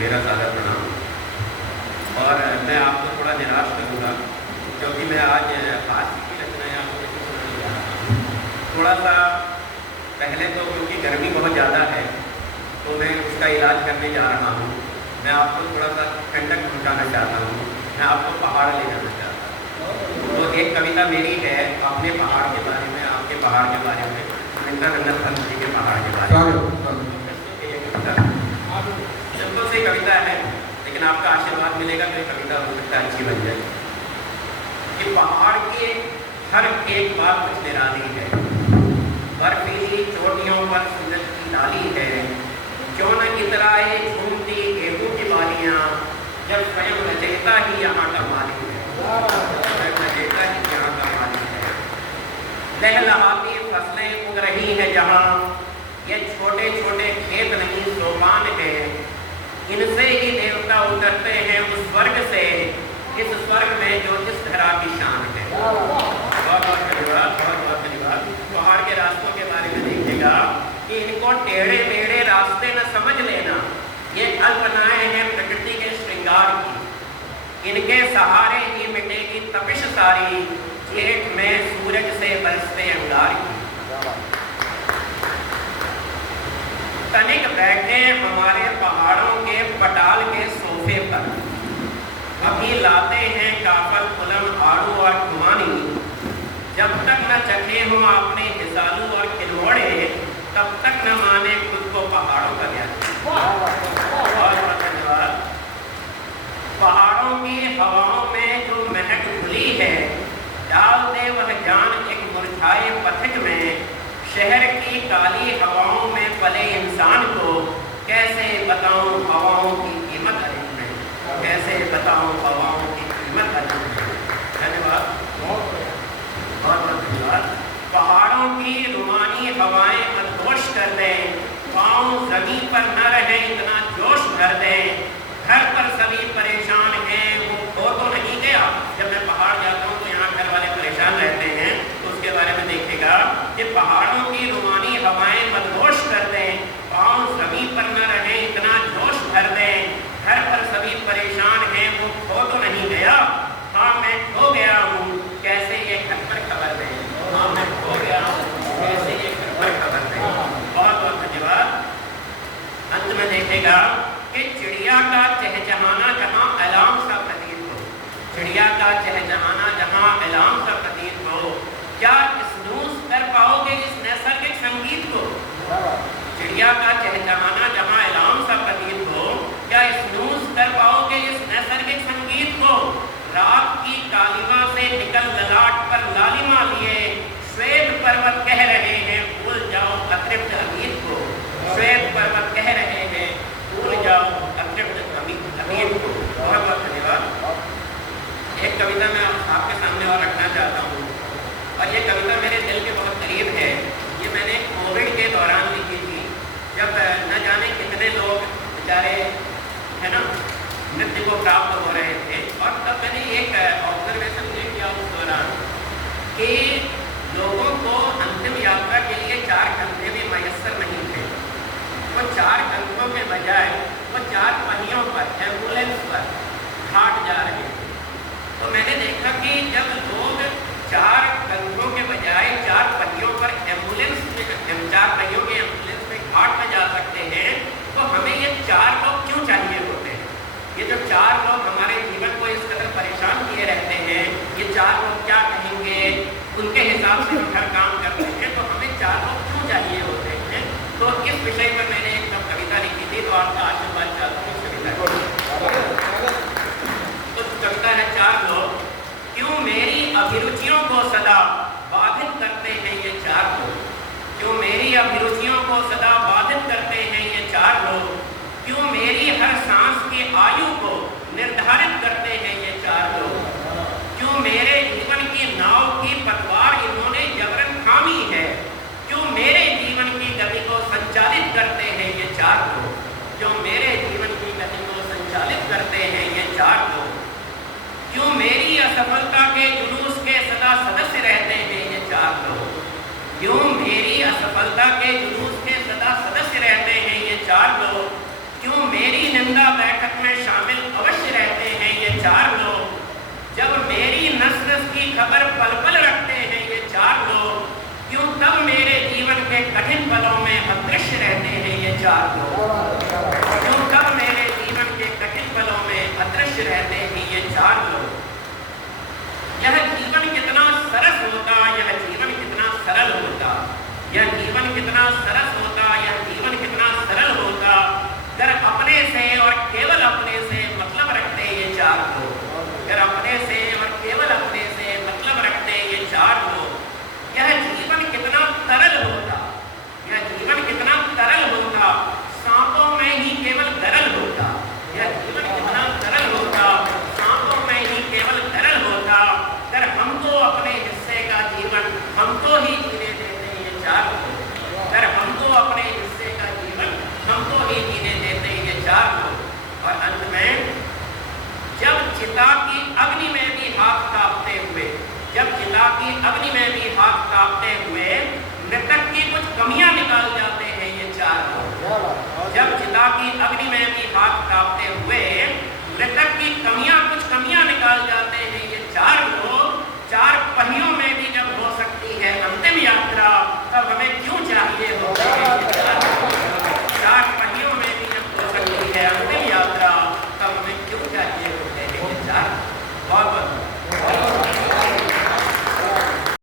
मेरा सादर प्रणाम। और मैं आपको थोड़ा निराश करूँगा क्योंकि मैं आज फारसी की रचनाएँ आपको नहीं सुनाने जा रहा हूँ। थोड़ा सा पहले तो क्योंकि गर्मी बहुत ज़्यादा है तो मैं उसका इलाज करने जा रहा हूँ। मैं आपको थोड़ा सा ठंडक पहुँचाना चाहता हूँ, मैं आपको पहाड़ ले जाना चाहता हूँ। तो एक कविता मेरी है अपने पहाड़ के बारे में, आपके पहाड़ के बारे में, सुरेंद्रनाथ पंत जी के पहाड़ के बारे में। सिंपल सी कविता है, लेकिन आपका आशीर्वाद मिलेगा तो ये कविता हो सकता है अच्छी बन जाए। कि पहाड़ के हर एक बात कुछ निराली है, बर्फीली चोटियों पर सूरज की डाली है, क्यों न इतराए झूमती गेहूं की बालियां, जब स्वयं रचयिता ही यहाँ का मालिक है, स्वयं रचयिता ही यहाँ का मालिक है। लहलहाती फसलें उग रही है जहाँ, ये छोटे छोटे खेत नहीं सोपान है, इनसे ही देवता उतरते हैं उस स्वर्ग से, इस स्वर्ग में जो इस धरा की शान है। बहुत बहुत धन्यवाद, बहुत बहुत धन्यवाद। पहाड़ के रास्तों के बारे में देखिएगा कि इनको टेढ़े मेढ़े रास्ते न समझ लेना, ये कल्पनाएं हैं प्रकृति के श्रृंगार की, इनके सहारे ही मिटेगी तपिश सारी, जेठ में सूरज से बरसते अंगार की। तनिक बैठे हमारे पहाड़ों के पटाल के सोफे पर, अभी लाते हैं काफल पुलम आड़ू और खुमानी, जब तक न चखे हो अपने हिसालू और खिलौड़े, तब तक न माने खुद को पहाड़ों का ज्ञानी। बहुत बहुत धन्यवाद। पहाड़ों की हवाओं में जो महक घुली है, डाल दे वह जान एक मुरझाए पथिक में, शहर की काली हवाओं में पले इंसान को, कैसे बताऊं हवाओं की कीमत अरे में, कैसे बताऊं हवाओं की कीमत अरे में। धन्यवाद, बहुत बहुत धन्यवाद। पहाड़ों की रुमानी हवाएं मदहोश कर दें, पाँव जमीन पर न रहे इतना जोश भर दें, घर पर सभी परेशान हैं वो खो तो नहीं गया। जब मैं पहाड़ जाता हूँ तो यहाँ घर वाले परेशान रहते हैं, तो उसके बारे में देखिएगा कि पहाड़ों की रुमानी हवाएं मदहोश कर दें, पाँव जमीन पर न रहे इतना जोश भर दें, घर पर सभी परेशान हैं वो खो तो नहीं गया, हाँ मैं खो गया हूँ कैसे ये घर पर खबर दें, हाँ मैं खो गया हूँ कैसे ये घर पर खबर दें। बहुत बहुत धन्यवाद। अंत में देखेगा कि चिड़िया का चहचहाना जहाँ अलार्म सा प्रतीत हो, चिड़िया का चहचहाना जहाँ अलार्म सा प्रतीत हो, क्या स्नूज़ कर पाओगे इस नैसर्गिक संगीत को? चिड़िया का चहचहाना जहाँ अलार्म सा प्रतीत हो, क्या स्नूज़ कर पाओगे इस नैसर्गिक संगीत को? रात की कालिमा से निकल ललाट पर लालिमा लिए, श्वेत पर्वत कह रहे हैं भूल जाओ अतृप्त अमीर को, श्वेत पर्वत कह रहे हैं भूल जाओ अतृप्त अमीर को। बहुत बहुत धन्यवाद। एक कविता मैं आपके सामने और रखना चाहता हूँ, और ये कविता मेरे दिल के बहुत करीब है। ये मैंने कोविड के दौरान लिखी थी, जब न जाने कितने लोग बेचारे है ना मृत्यु को प्राप्त हो रहे थे, और तब मैंने एक ऑब्जर्वेशन ये किया उस दौरान कि लोगों को अंतिम यात्रा के लिए 4 कंधे भी मयस्सर नहीं थे। वो 4 कंधों के बजाय वो 4 पहियों पर, एम्बुलेंस पर घाट जा रहे थे। तो मैंने देखा कि जब लोग 4 कंधों के बजाय 4 पहियों पर एम्बुलेंस में, 4 पहियों के एम्बुलेंस में घाट में जा सकते हैं, तो हमें ये 4 लोग क्यों चाहिए होते हैं? ये जो 4 लोग हमारे जीवन को इस कदर परेशान किए रहते हैं, ये 4 लोग क्या कहेंगे, उनके हिसाब से हम हर काम करते हैं, तो हमें 4 लोग क्यों चाहिए होते हैं? तो इस विषय पर मैंने एक कविता लिखी थी, तो आपका आशीर्वाद चाहता हूँ इस कविता को। तो कविता है 4 लोग, क्यों मेरी अभिरुचियों को सदा बाधित करते हैं ये 4 लोग, क्यों मेरी अभिरुचियों को सदा बाधित करते हैं ये 4 लोग, क्यों मेरी हर सांस की आयु को निर्धारित करते हैं ये 4 लोग, क्यों मेरे जीवन की नाव की पतवार इन्होंने जबरन थामी है, क्यों मेरे जीवन की गति को संचालित करते हैं ये 4 लोग, क्यों मेरे जीवन की गति को संचालित करते हैं ये 4 लोग, क्यों मेरी असफलता के जुलूस के सदा सदस्य रहते हैं ये 4 लोग, क्यों मेरी असफलता के जुलूस के सदा सदस्य रहते हैं ये 4 लोग, क्यों मेरी निंदा जिंदा बैठक में शामिल अवश्य रहते हैं ये चार लोग, जब मेरी नस नस की खबर पल पल रखते हैं ये चार लोग, क्यों तब मेरे जीवन के कठिन पलों में अदृश्य रहते हैं ये चार लोग, क्यों तब मेरे जीवन के कठिन पलों में अदृश्य रहते हैं ये चार लोग। यह जीवन कितना सरस होता, यह जीवन कितना सरल होता, यह जीवन कितना सरस होता, यह जीवन कितना सरल होता, अगर अपने से और केवल अपने से मतलब रखते ये चार लोग, अगर अपने से और केवल अपने से मतलब रखते ये चार लोग। यह जीवन कितना तरल होता, यह जीवन कितना तरल होता, सांपों में ही केवल तरल होता, यह जीवन कितना तरल होता, सांपों में ही केवल तरल होता, अगर हमको अपने हिस्से का जीवन हमको ही जीने देते ये चार लोग, अगर हमको अपने हिस्से का जीवन हमको ही जीने देते ये चार लोग। और अंत में जब चिता की अग्नि में भी हाथ कांपते हुए, जब चिता की अग्नि में भी हाथ कांपते हुए मृतक की कुछ कमियां निकाल जाते हैं ये चार लोग, जब चिता की अग्नि में भी हाथ कांपते हुए मृतक की कमियां